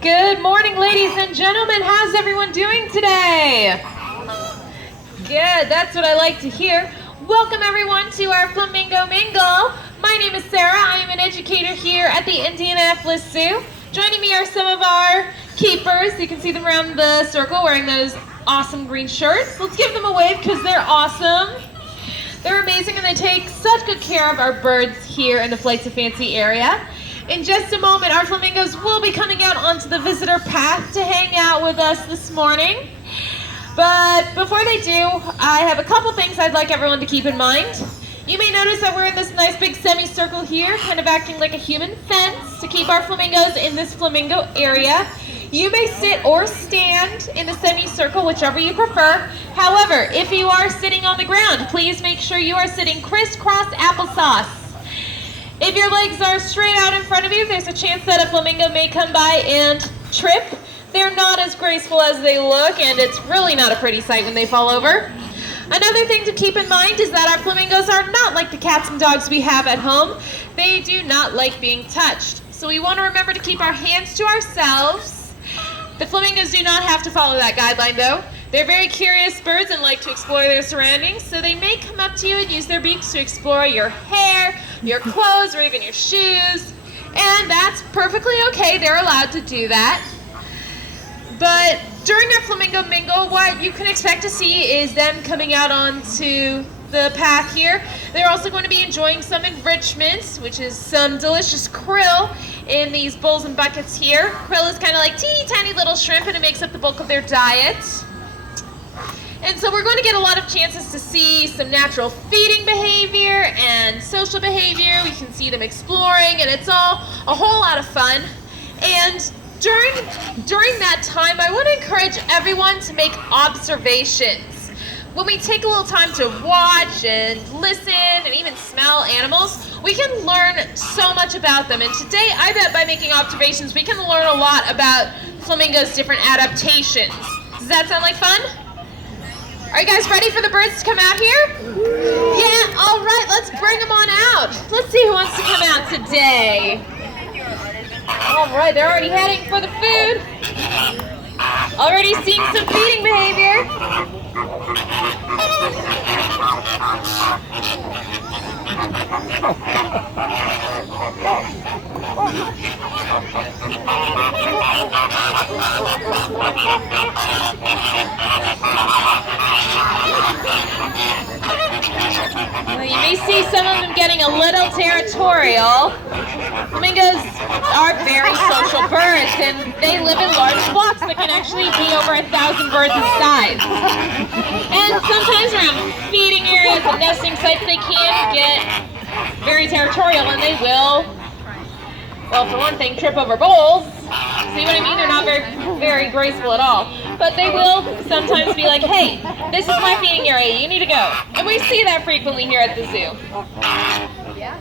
Good morning, ladies and gentlemen. How's everyone doing today? Good, that's what I like to hear. Welcome everyone to our Flamingo Mingle. My name is Sarah. I am an educator here at the Indianapolis Zoo. Joining me are some of our keepers. You can see them around the circle wearing those awesome green shirts. Let's give them a wave because they're awesome. They're amazing and they take such good care of our birds here in the Flights of Fancy area. In just a moment, our flamingos will be coming out onto the visitor path to hang out with us this morning. But before they do, I have a couple things I'd like everyone to keep in mind. You may notice that we're in this nice big semicircle here, kind of acting like a human fence to keep our flamingos in this flamingo area. You may sit or stand in a semicircle, whichever you prefer. However, if you are sitting on the ground, please make sure you are sitting crisscross applesauce. If your legs are straight out in front of you, there's a chance that a flamingo may come by and trip. They're not as graceful as they look, and it's really not a pretty sight when they fall over. Another thing to keep in mind is that our flamingos are not like the cats and dogs we have at home. They do not like being touched. So we want to remember to keep our hands to ourselves. The flamingos do not have to follow that guideline though. They're very curious birds and like to explore their surroundings, so they may come up to you and use their beaks to explore your hair, your clothes, or even your shoes. And that's perfectly okay. They're allowed to do that. But during our Flamingo Mingle, what you can expect to see is them coming out onto the path here. They're also going to be enjoying some enrichments, which is some delicious krill in these bowls and buckets here. Krill is kind of like teeny tiny little shrimp, and it makes up the bulk of their diet. And so we're going to get a lot of chances to see some natural feeding behavior and social behavior. We can see them exploring, and it's all a whole lot of fun. And during that time, I want to encourage everyone to make observations. When we take a little time to watch and listen and even smell animals, we can learn so much about them. And today, I bet by making observations, we can learn a lot about flamingos' different adaptations. Does that sound like fun? Are you guys ready for the birds to come out here? Yeah, all right, let's bring them on out. Let's see who wants to come out today. All right, they're already heading for the food. Already seeing some feeding behavior. Well, you may see some of them getting a little territorial. Flamingos are very social birds, and they live in large flocks that can actually be over 1,000 birds in size. And sometimes around feeding areas and nesting sites, they can get very territorial, and they will, well, for one thing, trip over bowls. See what I mean? They're not very graceful at all. But they will sometimes be like, hey, this is my feeding area, you need to go. And we see that frequently here at the zoo. Yeah.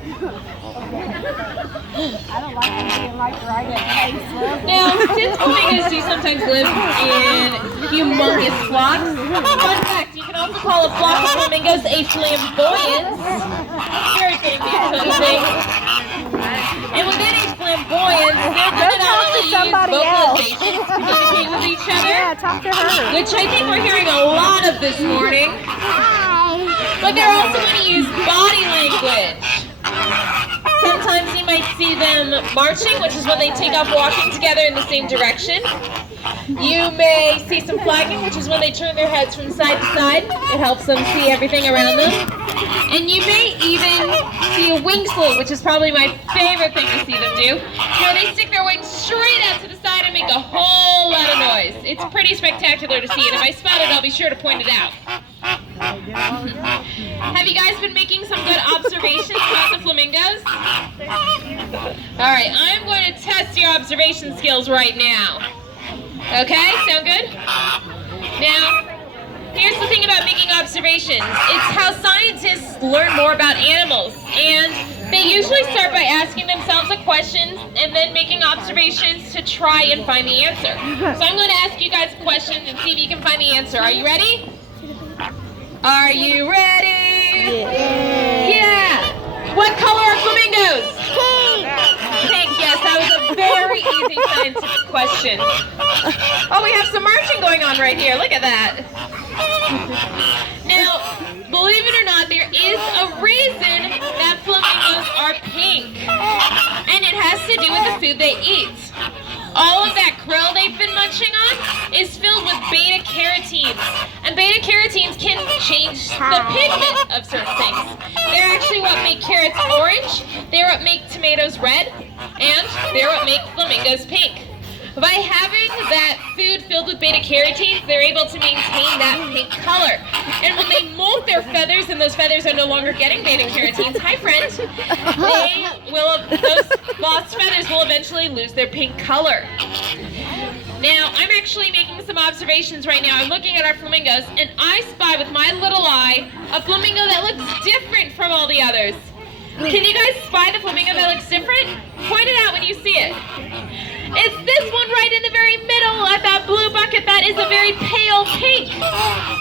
I don't like them being like right in the face. Now, since flamingos do sometimes live in humongous flocks, fun fact, you can also call a flock of flamingos a flamboyance. Very fitting name for the thing. And within each flamboyance, they're going to use vocalizations to communicate with each other. Yeah, talk to her. Which I think we're hearing a lot of this morning. But they're also going to use body language. Sometimes you might see them marching, which is when they take off walking together in the same direction. You may see some flagging, which is when they turn their heads from side to side. It helps them see everything around them. And you may even see a wing salute, which is probably my favorite thing to see them do, where they stick their wings straight out to the side and make a whole lot of noise. It's pretty spectacular to see, and if I spot it, I'll be sure to point it out. Have you guys been making some good observations about the flamingos? Alright, I'm going to test your observation skills right now. Okay, sound good? Now, here's the thing about making observations. It's how scientists learn more about animals. And they usually start by asking themselves a question and then making observations to try and find the answer. So I'm going to ask you guys a question and see if you can find the answer. Are you ready? Are you ready? Yeah. What color are flamingos? Pink. Yes, that was a very easy scientific question. Oh, we have some marching going on right here. Look at that. Now, believe it or not, there is a reason that flamingos are pink. And it has to do with the food they eat. All of that krill they've been munching on is filled with beta-carotenes. And beta-carotenes can change the pigment of certain things. They're actually what make carrots orange, they're what make tomatoes red, and they're what make flamingos pink. By having that food filled with beta-carotenes, they're able to maintain that pink color. And when they molt their feathers and those feathers are no longer getting beta-carotenes, hi friend, those lost feathers will eventually lose their pink color. Now, I'm actually making some observations right now. I'm looking at our flamingos, and I spy with my little eye a flamingo that looks different from all the others. Can you guys spy the flamingo that looks different? Point it out when you see it. It's this one right in the very middle at that blue bucket. That is a very pale pink.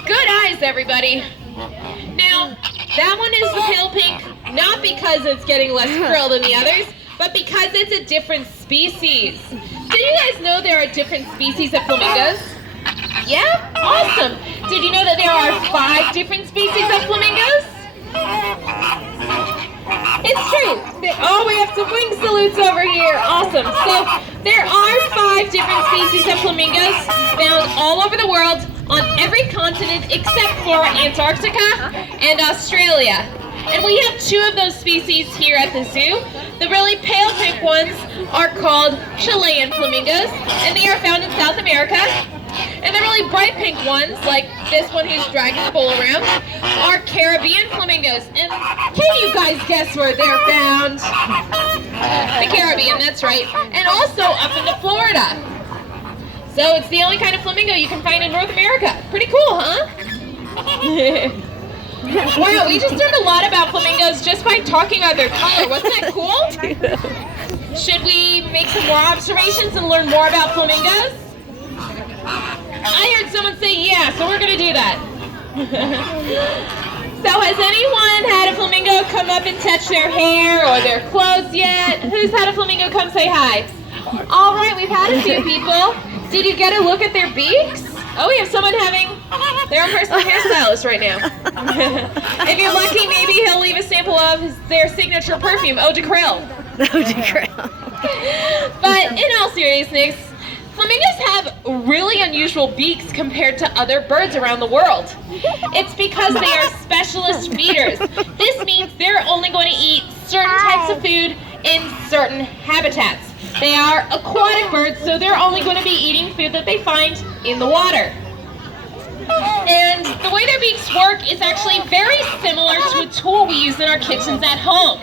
Good eyes, everybody. Now, that one is the pale pink, not because it's getting less krill than the others, but because it's a different species. Did you guys know there are different species of flamingos? Yeah? Awesome. Did you know that there are 5 different species of flamingos? It's true. Oh, we have some wing salutes over here. Awesome. So there are 5 different species of flamingos found all over the world on every continent except for Antarctica and Australia. And we have 2 of those species here at the zoo. The really pale pink ones are called Chilean flamingos, and they are found in South America. And the really bright pink ones, like this one who's dragging the bowl around, are Caribbean flamingos. And can you guys guess where they're found? The Caribbean, that's right. And also up into Florida. So it's the only kind of flamingo you can find in North America. Pretty cool, huh? Wow, we just learned a lot about flamingos just by talking about their color. Wasn't that cool? Should we make some more observations and learn more about flamingos? I heard someone say yeah, so we're going to do that. So has anyone had a flamingo come up and touch their hair or their clothes yet? Who's had a flamingo come say hi? All right, we've had a few people. Did you get a look at their beaks? Oh, we have someone having their own personal hairstylist right now. If you're lucky, maybe he'll leave a sample of their signature perfume, Eau de Krill. Eau de Krill. But in all seriousness, flamingos have really unusual beaks compared to other birds around the world. It's because they are specialist feeders. This means they're only going to eat certain types of food in certain habitats. They are aquatic birds, so they're only going to be eating food that they find in the water. And the way their beaks work is actually very similar to a tool we use in our kitchens at home.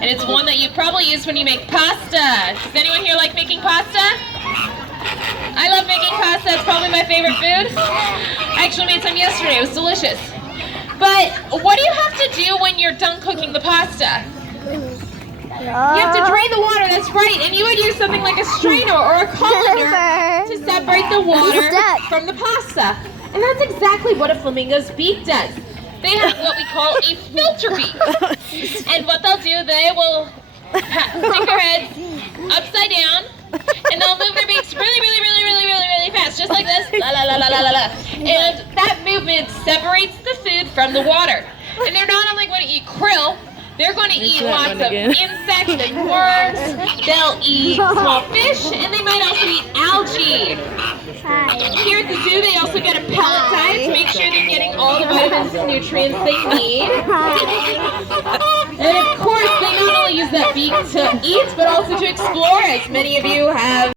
And it's one that you probably use when you make pasta. Does anyone here like making pasta? I love making pasta. It's probably my favorite food. I actually made some yesterday. It was delicious. But what do you have to do when you're done cooking the pasta? You have to drain the water, that's right. And you would use something like a strainer or a colander to separate the water from the pasta. And that's exactly what a flamingo's beak does. They have what we call a filter beak. And what they'll do, they will stick their heads upside down, and they'll move their beaks really fast, just like this. La la la la la la la. And that movement separates the food from the water. And they're not only going to eat krill, they're going to eat lots of insects and worms. They'll eat small fish, and they might also eat algae. Here at the zoo, they also get a pellet diet to make sure they're getting all the vitamins and nutrients they need. And of course, they not only use that beak to eat, but also to explore, as many of you have